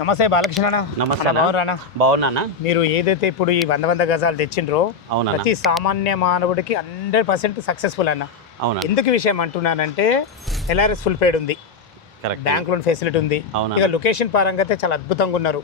నమస్తే బాలకృష్ణ అన్న. నమస్తే బాగున్నారా? బాగున్నా. మీరు ఏదైతే ఇప్పుడు ఈ 100 గజాలు తెచ్చిండ్రో ప్రతి సామాన్య మానవుడికి 100% సక్సెస్ఫుల్ అన్న. ఎందుకు విషయం అంటున్నానంటే ఎల్ఆర్ఎస్ ఫుల్ పేడ్ ఉంది, బ్యాంక్ లోన్ ఫెసిలిటీ ఉంది, ఇక లొకేషన్ పరంగా అయితే చాలా అద్భుతంగా ఉన్నారు.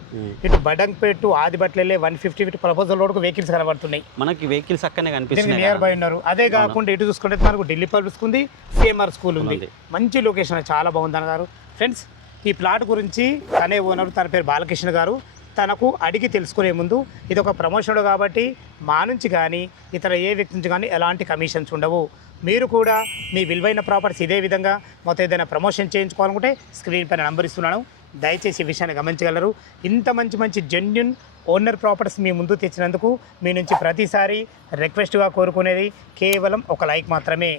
ఇటు Badangpet to Adibatla 150 feet proposal రోడ్కు వెహికల్స్ కనబడుతున్నాయి. మనకి వెహికల్స్ అక్కడనే కనిపిస్తున్నాయి, నియర్ బై ఉన్నారు. అదే కాకుండా ఇటు చూసుకుంటే మనకు ఢిల్లీ పబ్లిక్ ఉంది, సిఎంఆర్ స్కూల్ ఉంది. మంచి లొకేషన్, చాలా బాగుంది అన్నారు. ఫ్రెండ్స్, ఈ ప్లాట్ గురించి తనే ఓనర్, తన పేరు బాలకృష్ణ గారు. తనకు అడిగి తెలుసుకునే ముందు ఇది ఒక ప్రమోషన్ కాబట్టి మా నుంచి కానీ ఇతర ఏ వ్యక్తి నుంచి కానీ ఎలాంటి కమిషన్స్ ఉండవు. మీరు కూడా మీ విలువైన ప్రాపర్టీస్ ఇదే విధంగా మొత్తం ఏదైనా ప్రమోషన్ చేయించుకోవాలనుకుంటే స్క్రీన్ పైన నంబర్ ఇస్తున్నాను, దయచేసి ఈ విషయాన్ని గమనించగలరు. ఇంత మంచి జెన్యున్ ఓనర్ ప్రాపర్టీస్ మీ ముందు తెచ్చినందుకు మీ నుంచి ప్రతిసారి రిక్వెస్ట్గా కోరుకునేది కేవలం ఒక లైక్ మాత్రమే.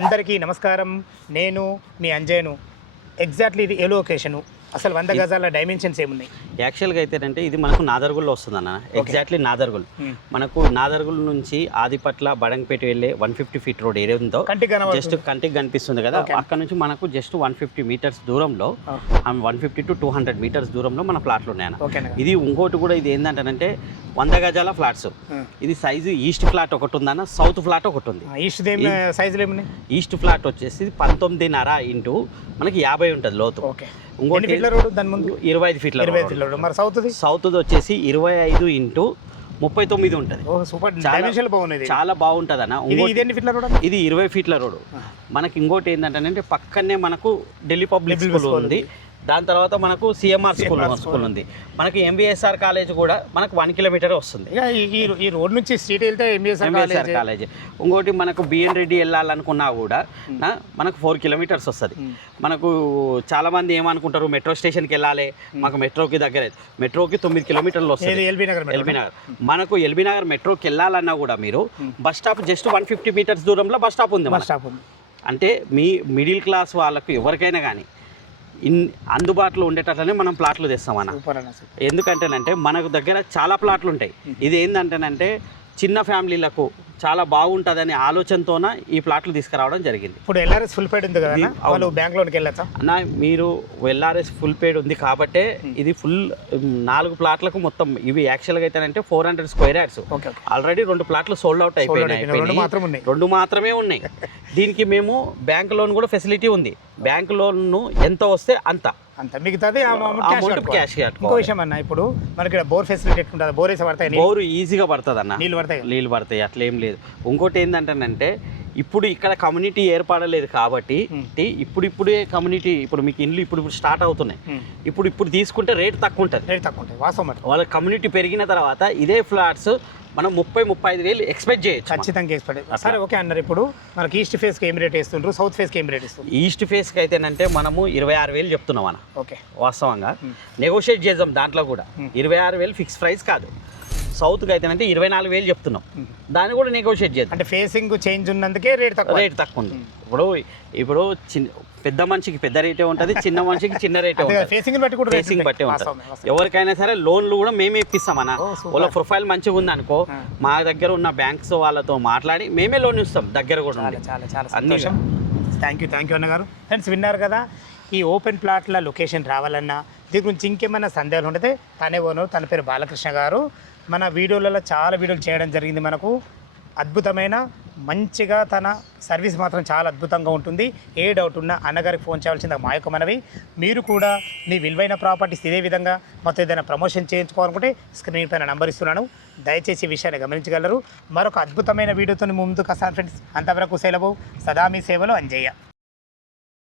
అందరికీ నమస్కారం, నేను మీ అంజయ్యను. ఎగ్జాక్ట్లీ ఇది ఏ లొకేషను, అసలు 100 గజాల డైమెన్షన్స్ ఏమున్నాయి? యాక్చువల్గా అయితేనంటే ఇది మనకు నాదర్గుల్లో వస్తుందన్న. ఎగ్జాక్ట్లీ నాదర్గుల్, మనకు నాదర్గుల్ నుంచి ఆదిపట్ల బడంగ్పేట వెళ్ళే 150 ఫీట్ రోడ్ ఏరియా ఉందో జస్ట్ కంటికి కనిపిస్తుంది కదా, అక్కడ నుంచి మనకు జస్ట్ 150 మీటర్స్ దూరంలో 150 to 200 మీటర్స్ దూరంలో మన ప్లాట్లు ఉన్నాయన్న. ఇది ఇంకోటి కూడా ఇది ఏంటంటే 100 గజాల ఫ్లాట్స్. ఇది సైజు ఈస్ట్ ఫ్లాట్ ఒకటి ఉందన్న, సౌత్ ఫ్లాట్ ఒకటి ఉంది. ఈస్ట్ ఫ్లాట్ వచ్చేసి 19.5 ఇంటూ మనకి 50 ఉంటుంది లోతు. ఇంకోటి 25 ఫీట్ల. సౌత్ వచ్చేసి 25 ఇంటూ 39 ఉంటుంది. చాలా బాగుంటుంది అన్న. ఇది 20 ఫీట్ల రోడ్. మనకి ఇంకోటి ఏంటంటే పక్కనే మనకు ఢిల్లీ పబ్లిక్ స్కూల్ ఉంది, దాని తర్వాత మనకు సిఎంఆర్ స్కూల్ ఉంది, మనకి ఎంబీఎస్ఆర్ కాలేజ్ కూడా మనకు 1 కిలోమీటర్ వస్తుంది. ఈ రోడ్ నుంచి స్ట్రీట్ వెళ్తే ఎంబీఎస్ఆర్ కాలేజ్. ఇంకోటి మనకు బిఎన్ రెడ్డి వెళ్ళాలనుకున్నా కూడా మనకు 4 కిలోమీటర్స్ వస్తుంది. మనకు చాలా మంది ఏమనుకుంటారు మెట్రో స్టేషన్కి వెళ్ళాలి, మాకు మెట్రోకి దగ్గర, మెట్రోకి 9 కిలోమీటర్లు వస్తుంది ఎల్బీ నగర్. మనకు ఎల్బీ నగర్ మెట్రోకి వెళ్ళాలన్నా కూడా మీరు బస్ స్టాప్ జస్ట్ 150 మీటర్స్ దూరంలో బస్ స్టాప్ ఉంది. అంటే మీ మిడిల్ క్లాస్ వాళ్ళకు ఎవరికైనా కానీ అందుబాటులో ఉండేటట్లనే మనం ప్లాట్లు తెస్తామన్న. ఎందుకంటేనంటే మనకు దగ్గర చాలా ప్లాట్లు ఉంటాయి. ఇది ఏంటంటేనంటే చిన్న ఫ్యామిలీలకు చాలా బాగుంటుందనే ఆలోచనతోన ఈ ప్లాట్లు తీసుకురావడం జరిగింది. ఇప్పుడు ఎల్ఆర్ఎస్ ఫుల్ పేడ్ ఉంది కదా, వాళ్ళు బ్యాంక్ లోన్కి వెళ్ళొచ్చా అన్న? మీరు ఎల్ఆర్ఎస్ ఫుల్ పేడ్ ఉంది కాబట్టే ఇది ఫుల్ 4 ప్లాట్లకు మొత్తం ఇవి యాక్చువల్గా అయితేనంటే 400 స్క్వేర్ యార్డ్స్. ఆల్రెడీ 2 ప్లాట్లు సోల్డ్ అవుట్ అయిపోయినాయి, 2 మాత్రమే ఉన్నాయి. దీనికి మేము బ్యాంక్ లోన్ కూడా ఫెసిలిటీ ఉంది. బ్యాంక్ లోన్ ఎంత వస్తే అంత మిగతాది క్యాష్. ఇంకో విషయం అన్న, ఇప్పుడు మనకి బోర్ ఫెసిలిటీ ఎట్లుంటుంది? బోర్ వేసి పడతాయి, బోర్ ఈజీగా పడుతుంది అన్న, నీళ్ళు పడతాయి, అట్లా ఏం లేదు. ఇంకోటి ఏంటంటే ఇప్పుడు ఇక్కడ కమ్యూనిటీ ఏర్పడలేదు కాబట్టి ఇప్పుడే కమ్యూనిటీ, ఇప్పుడు మీకు ఇండ్లు ఇప్పుడు స్టార్ట్ అవుతున్నాయి. ఇప్పుడు తీసుకుంటే రేట్ తక్కువ ఉంటుంది. వాస్తవం. వాళ్ళ కమ్యూనిటీ పెరిగిన తర్వాత ఇదే ఫ్లాట్స్ మనం 30-35 వేలు ఎక్స్పెక్ట్ చేయొచ్చు. ఖచ్చితంగా ఎక్స్పెక్ట్. సరే, ఓకే అన్నారు. ఇప్పుడు మనకి ఈస్ట్ ఫేస్కి ఏం రేట్ ఇస్తుండ్రు, సౌత్ ఫేస్కి ఏం రేట్ ఇస్తుంది? ఈస్ట్ ఫేస్కి అయితేనంటే మనము 26 వేలు చెప్తున్నాం అన్న. ఓకే, వాస్తవంగా నెగోషియేట్ చేద్దాం దాంట్లో కూడా. 26 వేలు ఫిక్స్ ప్రైస్ కాదు. సౌత్కి అయితేనంటే 24 వేలు చెప్తున్నాం, దాన్ని కూడా నెగోషియేట్ చేద్దాం. అంటే ఫేసింగ్ చేంజ్ ఉన్నందుకే రేట్ తక్కువ ఉంది. ఇప్పుడు పెద్ద మనిషికి పెద్ద రేటే ఉంటుంది, చిన్న మనిషికి చిన్న రేటే ఉంటుంది. ఫేసింగ్ బట్టి ఉంటుంది. ఎవరికైనా సరే లోన్లు కూడా మేమే ఇప్పిస్తామన్నా. వాళ్ళ ప్రొఫైల్ మంచిగా ఉంది అనుకో, మా దగ్గర ఉన్న బ్యాంక్స్ వాళ్ళతో మాట్లాడి మేమే లోన్ ఇస్తాం. దగ్గర కూడా చాలా సంతోషం. థ్యాంక్ యూ అన్న గారు. ఫ్రెండ్స్, విన్నారు కదా, ఈ ఓపెన్ ప్లాట్ల లొకేషన్ రావాలన్నా దీని గురించి ఇంకేమైనా సందేహాలు ఉంటే తనే ఓనర్, తన పేరు బాలకృష్ణ గారు. మన వీడియోలలో చాలా వీడియోలు చేయడం జరిగింది. మనకు అద్భుతమైన మంచిగా తన సర్వీస్ మాత్రం చాలా అద్భుతంగా ఉంటుంది. ఏ డౌట్ ఉన్నా అన్నగారికి ఫోన్ చేయాల్సింది మా యొక్క మనవి. మీరు కూడా మీ విలువైన ప్రాపర్టీస్ ఇదే విధంగా మొత్తం ఏదైనా ప్రమోషన్ చేయించుకోవాలనుకుంటే స్క్రీన్ పైన నంబర్ ఇస్తున్నాను, దయచేసి ఈ విషయాన్ని గమనించగలరు. మరొక అద్భుతమైన వీడియోతో ముందుకు వస్తాను ఫ్రెండ్స్. అంతవరకు సెలవు. సదా మీ సేవలో అంజయ్య.